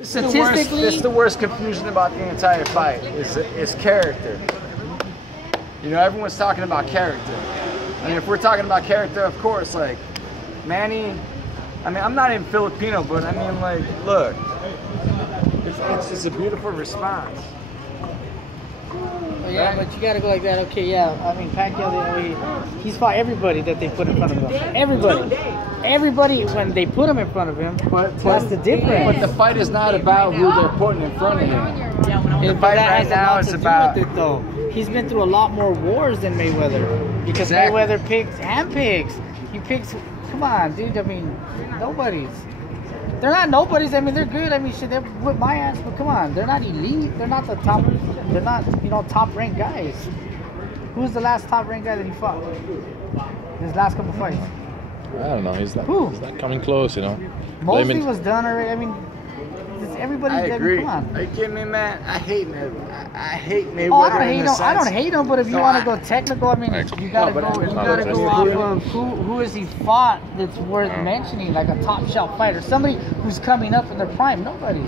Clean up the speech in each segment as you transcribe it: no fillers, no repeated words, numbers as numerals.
Statistically, this is the worst confusion about the entire fight is character. You know, everyone's talking about character. I mean, if we're talking about character, of course, like Manny. I mean, I'm not even Filipino, but I mean, like, look, it's a beautiful response. yeah, but you gotta go like that. Okay, yeah. I mean, Pacquiao, he's fought everybody that they put in front of him. Everybody when they put him in front of him. But that's the difference. But the fight is not about who they're putting in front of him. The fight right now is about. Though he's been through a lot more wars than Mayweather, because Mayweather handpicks. He picks. Come on, dude. I mean, nobody's. They're not nobodies. I mean, they're good. I mean, shit, they whip my ass. But come on, they're not elite. They're not the top. They're not, top ranked guys. Who's the last top ranked guy that he fought? His last couple fights. I don't know. He's not coming close, Mostly was done already. I mean, everybody's. I agree. Come on. Are you kidding me, man? I hate Mayweather. I hate Mayweather. Oh, I don't hate him. But if you want to go technical, I mean, you gotta go off of who has he fought that's worth mentioning, like a top shelf fighter, somebody who's coming up in their prime. Nobody.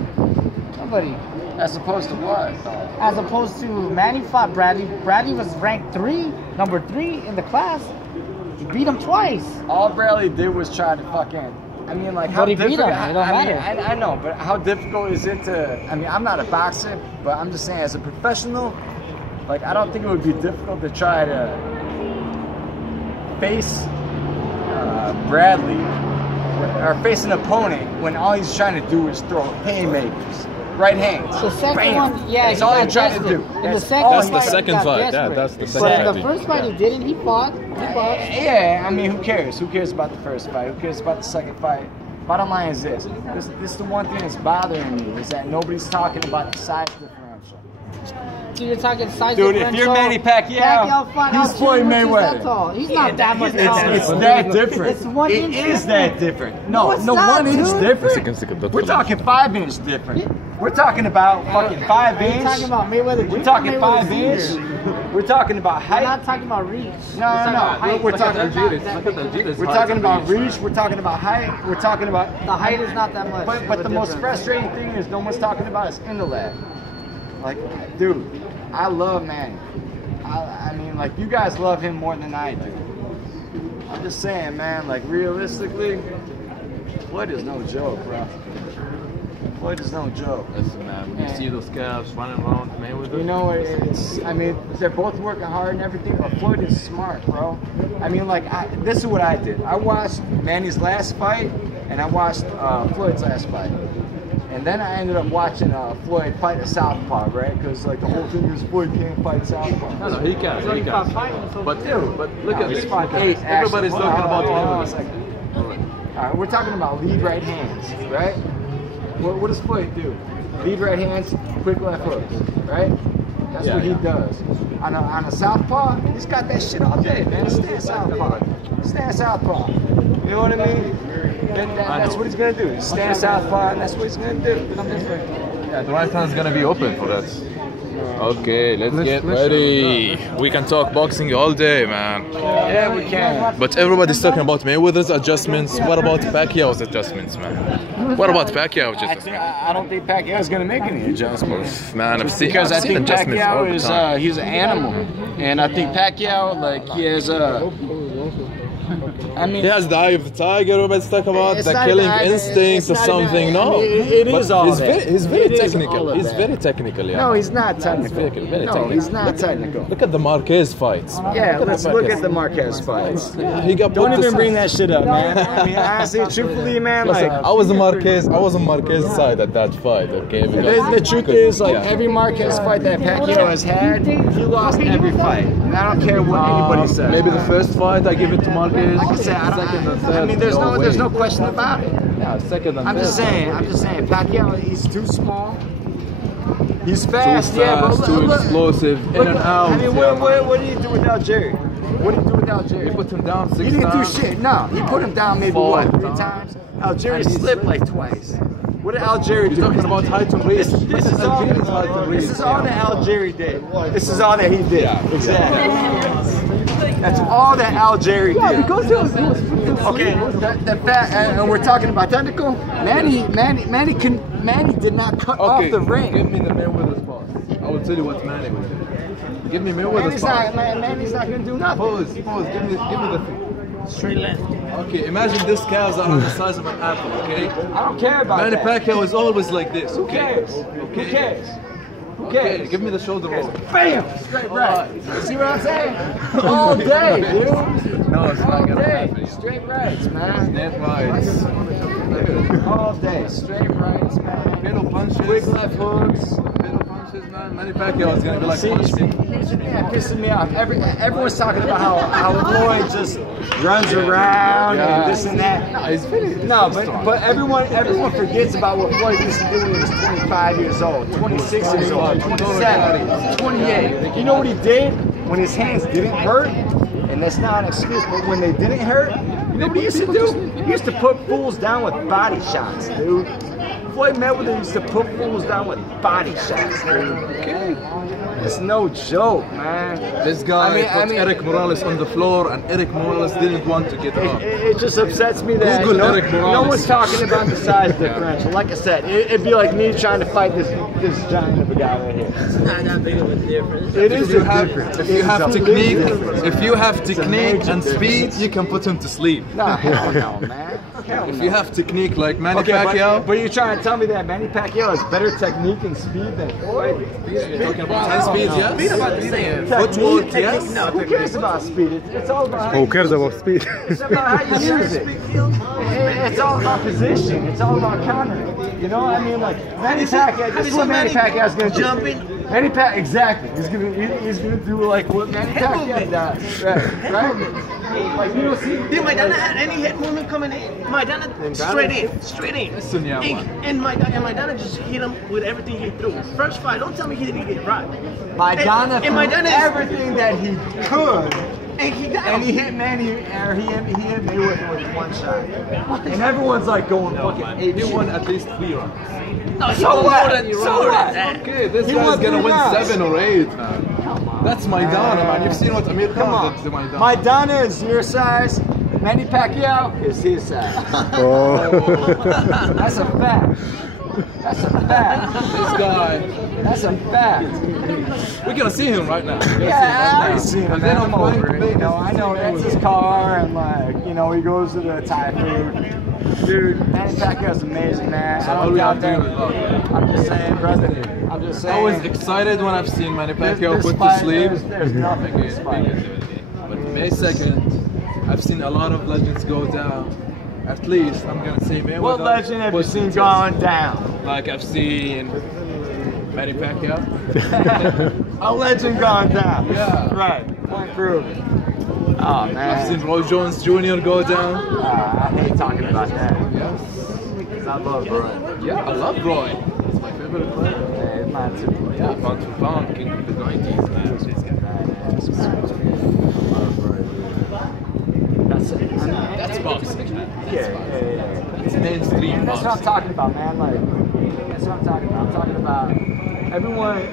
As opposed to what? As opposed to Manny fought Bradley. Bradley was ranked number 3 in the class. He beat him twice. All Bradley did was try to fucking. I mean, like, how difficult? I know, but how difficult is it to? I mean, I'm not a boxer, but I'm just saying, as a professional, like, I don't think it would be difficult to try to face Bradley or face an opponent when all he's trying to do is throw haymakers. Right hands. The second one, yeah, that's all he's trying to do. That's the second fight. Yeah, that's the second fight. But in the first fight, he didn't. He fought. Yeah, I mean, who cares? Who cares about the first fight? Who cares about the second fight? Bottom line is this is the one thing that's bothering me, is that nobody's talking about the size differential. So you're talking size differential? Dude, if you're Manny Pacquiao, he's Floyd Mayweather. He's not that much taller. It's that different. It's 1 inch. It is that different. No, 1 inch different. We're talking 5 inch different. We're talking about fucking 5 inch. We're talking about Mayweather. We're talking 5 inch. We're talking about height. We're not talking about reach. No. We're talking about reach. We're talking about height. We're talking about the height is not that much. But the most frustrating thing is no one's talking about his intellect. Like, dude, I love Manny. I mean, like, you guys love him more than I do. I'm just saying, man. Like, realistically, Floyd is no joke, bro. Floyd is no joke. Listen, man, you see those calves running around Mayweather? You know, I mean, they're both working hard and everything, but Floyd is smart, bro. I mean, like, this is what I did. I watched Manny's last fight, and I watched Floyd's last fight. And then I ended up watching Floyd fight a southpaw, right? Because, like, the whole thing is Floyd can't fight a southpaw. No, he can. He can. But look at this. Everybody's talking about Mayweather. All right, we're talking about lead right hands, right? What does Floyd do? Lead right hands, quick left hooks, right? That's what he does. On a southpaw, he's got that shit all day, man. Stand southpaw. You know what I mean? That's what he's gonna do. Stand southpaw, and that's what he's gonna do. Yeah, the right hand's gonna be open for that. Okay, let's get ready. We can talk boxing all day, man. Yeah, we can. But everybody's talking about Mayweather's adjustments. What about Pacquiao's adjustments, man? What about Pacquiao's adjustments? I don't think Pacquiao's gonna make any adjustments. Man, I've seen because I think adjustments all the time. he's an animal, and I think Pacquiao, like, he has I mean, he has the eye of the tiger. Everybody's talking about the killing instincts or something. No, it is all that. He's very technical. He's very technical. Yeah. No, he's not technical. He's not technical. technical. Look at the Marquez fights. Yeah, let's look at the Marquez fights. Yeah, he got. Don't even bring that shit up, man. I mean, honestly, truthfully, man, like, I was on Marquez side at that fight. Okay. The truth is, like, every Marquez fight that Pacquiao has had, he lost every fight. And I don't care what anybody says. Maybe the first fight I give it to Marquez. Like I said, I mean, there's no question about it. Yeah, second and I'm just saying, Pacquiao, he's too small. He's fast, but too explosive, in and out. I mean, what did he do without Jerry? What did he do without Jerry? He put him down 6 times. He didn't do shit. No, he put him down maybe 3 times. Algeria slipped like twice. What did Algeria do? You're talking about height and reach. This is all that Algeria did. This is all that he did. Yeah, exactly. That's all that Algeria did. Yeah, because okay, and we're talking about technical. Manny Manny did not cut off the ring. Give me the Mayweather's boss. I will tell you what Manny will do. Give me Mayweather's boss. Manny's not gonna do nothing. Pause. Give me the thing. Straight left. Okay, imagine these calves are the size of an apple, okay? I don't care about Manny that. Pacquiao is always like this, Who okay? cares? Okay. Who cares? Okay, give me the shoulder roll. Bam! Straight right. See what I'm saying? All day, dude. No, it's All not gonna day. happen. Straight rights, man. Snap rights. All day. Straight rights, man. Middle punches. Quick left hooks. Middle punches, man. Manny Pacquiao is gonna be like See, punching. yeah, pissing me off. Everyone's talking about how Floyd just runs around and this and that. No, but everyone forgets about what Floyd used to do when he was 25 years old, 26 years old, 27, 28. You know what he did when his hands didn't hurt? And that's not an excuse, but when they didn't hurt, you know what he used to do? He used to put fools down with body shots, dude. Floyd Mayweather used to put fools down with body shots, dude. Okay. It's no joke, man. This guy put Eric Morales on the floor, and Eric Morales didn't want to get up. It just upsets me that no one's talking about the size differential. Like I said, it'd be like me trying to fight this giant of a guy right here. It's not that big of a difference. It is a difference. If you have technique and speed, you can put him to sleep. Nah, hell no, man. If you have technique like Manny Pacquiao, but you're trying to tell me that Manny Pacquiao has better technique and speed than Floyd? you're talking about 10 speeds, yes? Speed about the same. Footwork, yes? No, Who cares about speed? It's all about Who cares about speed? it's about how you use it. It's all about position. It's all about countering. You know what I mean? Like Manny Pacquiao. This is what Manny Pacquiao's gonna do. Jumping. Manny Pacquiao, exactly. He's gonna do like what Manny Pacquiao does. Right? Like you don't see. Did Maidana had any head movement coming in? Maidana straight in. And Maidana just hit him with everything he threw. First fight, don't tell me he didn't get right. Maidana And threw Maidana everything that he could. And he got And him. he hit Manny, or he hit Mayweather with one shot. And everyone's like going fucking ape He shit. won at least 3 rounds. No, he So won what? more than So more than what? that. Okay, this He guy's won gonna 3 win rounds. 7 or 8, man. That's Maidana, man. You've seen what Amir Come Khan on. did to Maidana. Maidana is your size. Manny Pacquiao is his size. Oh. That's a fact. That's a fact. This guy, That's a fact. we're gonna see him right now. Yeah, I already seen him. And then I'm I'm flying over to it. Vegas. You know, I know that's his car, and like, you know, he goes to the Thai food. Dude, Manny Pacquiao's amazing, man. I all don't we doubt have that. to do is love. I'm just saying, brother. I'm just saying. I was excited when I've seen Manny Pacquiao This put to fight, sleep. There's nothing in this fight. But May 2nd, I've seen a lot of legends go down. At least I'm gonna say Mayweather. What legend have you put seen to going down? Like I've seen Manny Pacquiao. A legend gone down. Yeah. Right. Point proven. Oh man. I've seen Roy Jones Jr. go down. I hate talking about that. Yes. Because I love Roy. Yeah, I love Roy. He's my favorite player. Yeah, it's mine too. Yeah, pound for pound, king of the 90s, man. That's boxing, man. Yeah. It's mainstream And that's what I'm boxing. talking about, man. Like, that's what I'm talking about. I'm talking about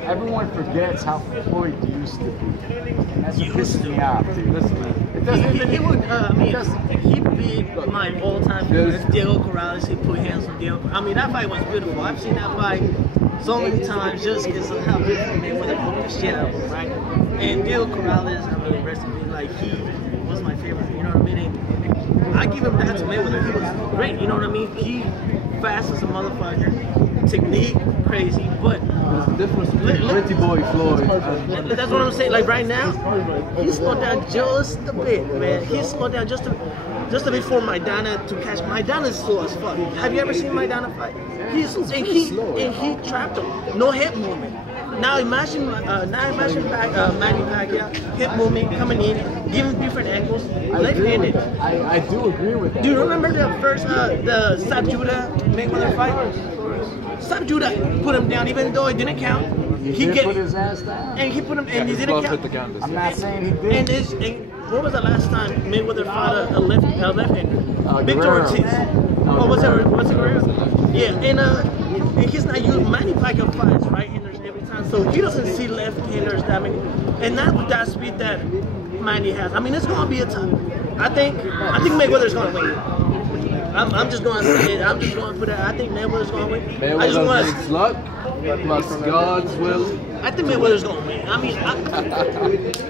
everyone forgets how Floyd used to be. And that's what pisses me off, dude. It doesn't even. He would, he beat my all-time favorite, Diego Corrales. He put hands on Diego. I mean, that fight was beautiful. I've seen that fight so many times just because of how beautiful Mayweather put the shit out of him, right? And Diego Corrales, I mean, rest in peace, like, he was my favorite, you know what I mean? And I give him that to Mayweather. He was great, you know what I mean? He fast as a motherfucker, technique, crazy, but There's a difference between Pretty Boy Floyd and that's what I'm saying. Like right now, he slowed down just a bit, man. He slowed down just a bit for Maidana to catch. Maidana's slow as fuck. Have you ever seen Maidana fight? He trapped him. No hip movement. Now imagine Manny Pacquiao, hip movement coming in, giving different angles, left-handed. I do agree with that. Do you remember the first the Sab Judah Mayweather fight? Sab Judah put him down, even though it didn't count. He put his ass down. And he put him, and he didn't Both count. hit the canvas. I'm not saying he did. And what was the last time Mayweather fought a left-hander? Victor Guerrero. Ortiz. Oh, what's it, Guerrero? Yeah, and he's not using Manny Pacquiao fights right-handers every time, so he doesn't see left-handers that many, and not with that speed that Manny has. I mean, it's gonna be a time. I think Mayweather's gonna win. I'm just going to say it. I'm just going to put it. I think Mayweather's going to win. Mayweather needs luck, plus God's will. I think Mayweather's going to win. I mean,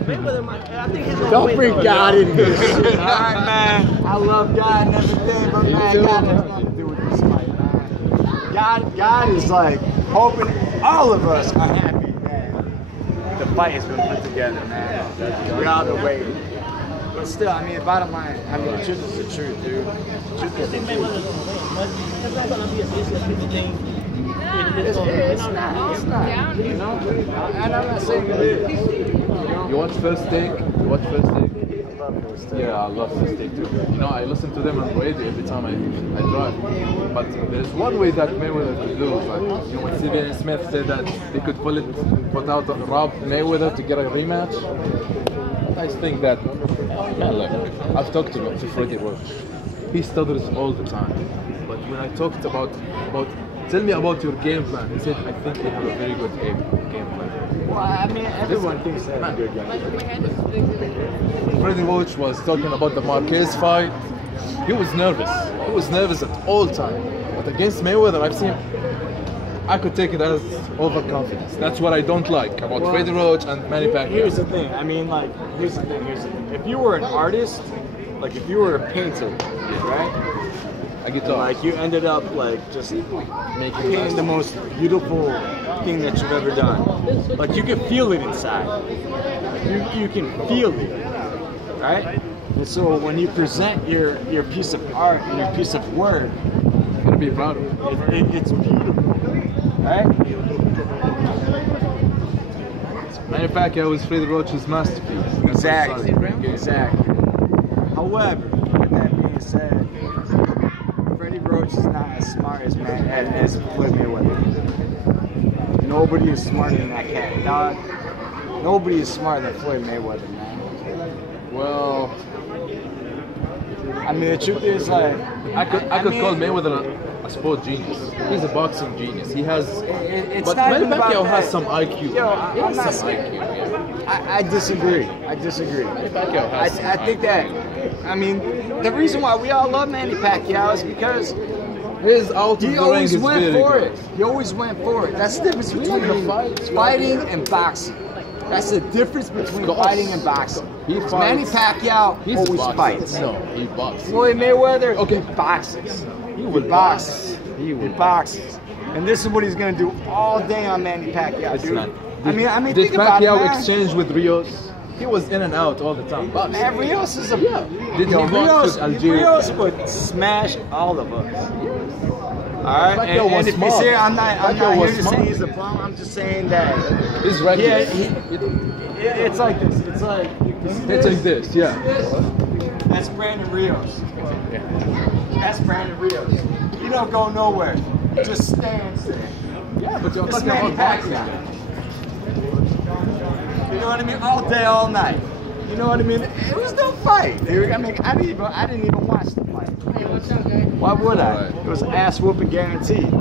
Mayweather might. I think he's going to Don't win. bring God in this shit. All right, man. I love God and everything, but man, God has nothing to do with this fight, man. God is like hoping all of us are happy that the fight has been put together, man. We all been waiting. But still, I mean, bottom line, I mean, the truth is the truth, dude. The truth is the truth. Mayweather's going to win, but it's not going to be a business people think. It's not. You know? And I'm not saying it is. You watch First Take? You watch First Take? I love those things. Yeah, I love First Take too. You know, I listen to them on radio every time I drive. But there's one way that Mayweather could lose. Like, you know, when Stephen Smith said that they could put out Rob Mayweather to get a rematch. I think that, man, look, I've talked to Freddie Roach. He stutters all the time. But when I talked about tell me about your game plan, he said, I think they have a very good game plan. Well, I mean, everyone thinks they have a good game. Freddie Roach was talking about the Marquez fight. He was nervous. He was nervous at all time. But against Mayweather, I've seen, I could take it as overconfidence. That's what I don't like about Freddie Roach and Manny Pacquiao. Here's the thing. I mean, like, here's the thing. If you were an artist, like if you were a painter, right? I get Like you ended up like just making the most beautiful thing that you've ever done. Like you can feel it inside. You can feel it, right? And so when you present your piece of art and your piece of work, you're gonna be proud of it. It's beautiful, right? Manny Pacquiao is Freddie Roach's masterpiece. Exactly. However, with that being said, Freddie Roach is not as smart as Floyd Mayweather. Nobody is smarter than that cat, dog. Nobody is smarter than Floyd Mayweather, man. Well, I mean, the truth is, like, I could call Mayweather a sport genius. He's a boxing genius. He has, but Manny Pacquiao has some IQ. Yo, he I'm has not some IQ. Yeah. I disagree. Manny Pacquiao has some I think that, I mean, the reason why we all love Manny Pacquiao is because his out he always went for it. He always went for it. That's the difference between fighting and boxing. That's the difference between fighting and boxing. Manny Pacquiao always fights. No, he boxes. Floyd Mayweather, okay, boxes. He boxes. And this is what he's gonna do all day on Manny Pacquiao, dude. I mean, did think about it, Pacquiao man. exchange with Rios? He was in and out all the time. Boxing. Man, Rios is a Did he box with Algeria? Rios would smash all of us. All right, Pacquiao was and if you smart. say I'm not here to smart. say he's a bum. I'm just saying that He's reckless. it's like this. It's like this. Yeah. That's Brandon Rios. That's Brandon Rios. You don't go nowhere. You just stand there. Yeah, but you're It's talking Manny about Pacquiao. boxing. You know what I mean? All day, all night. You know what I mean? It was no fight, dude. I mean, I didn't even watch the fight. Why would I? It was ass whooping guaranteed.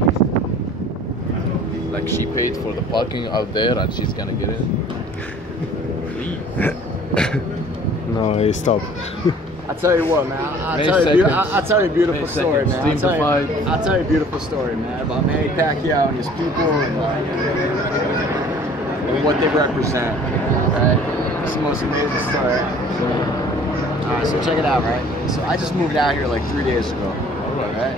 Like she paid for the parking out there and she's gonna get in. No, stop. I'll tell you what, man. I'll tell you a beautiful story, man. I'll tell you a beautiful story, man, about Manny Pacquiao and his people and what they represent. Right? It's the most amazing story. Alright, so check it out, right? So I just moved out here like 3 days ago. Right?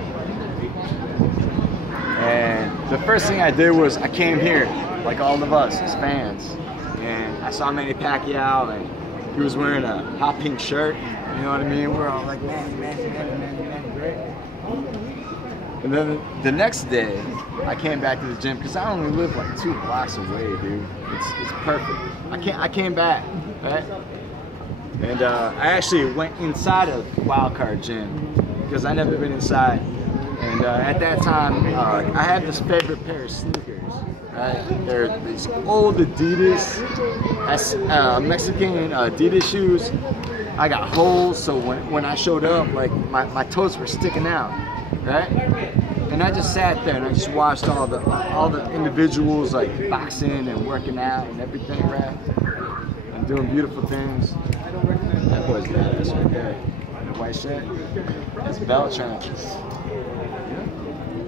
And the first thing I did was I came here, like all of us as fans, and I saw Manny Pacquiao, and he was wearing a hot pink shirt. You know what I mean? We're all like, Manny, great. And then the next day, I came back to the gym because I only live like 2 blocks away, dude. It's perfect. I came back, right? And I actually went inside of Wildcard Gym because I never been inside. And at that time, I had this favorite pair of sneakers. Right? They're these old Adidas, Mexican Adidas shoes. I got holes, so when I showed up, like my toes were sticking out, right? And I just sat there and I just watched all the individuals like boxing and working out and everything, right? And doing beautiful things. That boy's badass right there. white shirt. That's Beltran.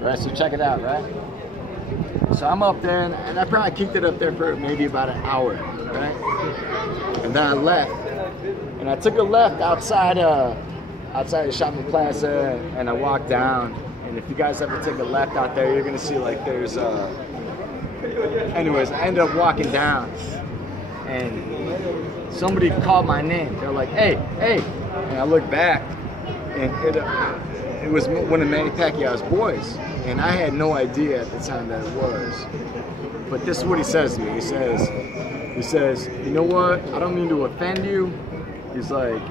Right, so check it out, right? So I'm up there, and I probably kicked it up there for maybe about an hour, right? And then I left, and I took a left outside the shopping plaza, and I walked down. And if you guys ever take a left out there, you're gonna see like there's anyways, I ended up walking down, and somebody called my name. They're like, "Hey, hey!" And I looked back, and it was one of Manny Pacquiao's boys, and I had no idea at the time that it was. But this is what he says to me. He says, "You know what? I don't mean to offend you." He's like,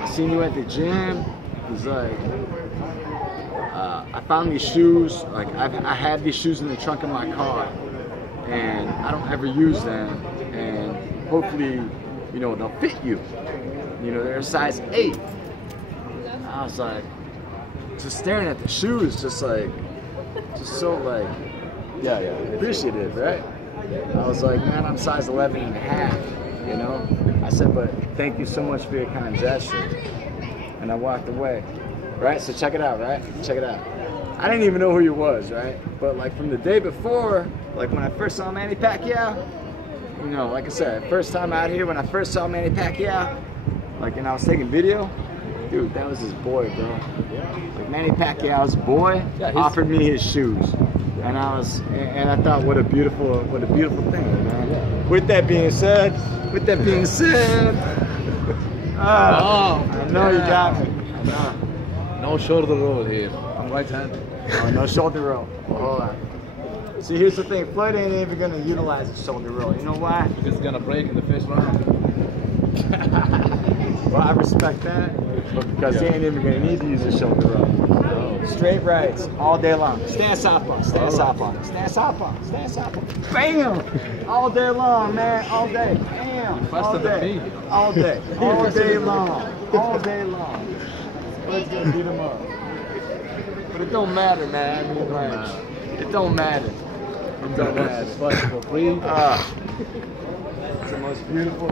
"I seen you at the gym." He's like, "I found these shoes. Like I had these shoes in the trunk of my car, and I don't ever use them. And hopefully, you know, they'll fit you. You know, they're a size 8." I was like, just staring at the shoes, just so like, yeah, appreciative, right? I was like, man, I'm size 11 and a half, you know? I said, but thank you so much for your kind gesture. And I walked away, right? So check it out, right? Check it out. I didn't even know who he was, right? But like from the day before, like when I first saw Manny Pacquiao, you know, like I said, first time out here, when I first saw Manny Pacquiao, like, and I was taking video, dude, that was his boy, bro. Like Manny Pacquiao's boy offered me his shoes, and I thought, what a beautiful thing, man. Yeah. With that being said, I know you got me. I know. No shoulder roll here. I'm right-handed. Oh, no shoulder roll. Well, hold on. See, here's the thing. Floyd ain't even gonna utilize his shoulder roll. You know why? It's gonna break in the first round. Well, I respect that, but because he ain't even gonna need to use his shoulder roll. No. Straight rights all day long. Stand southpaw. Stand southpaw. Stand southpaw. Stand southpaw. Bam! All day long, man. All day. Bam! All day. All day. All day long. All day long. Floyd's gonna beat him up. But it don't matter, man. I mean, like, it don't matter. It don't matter. It's for free. It's the most beautiful.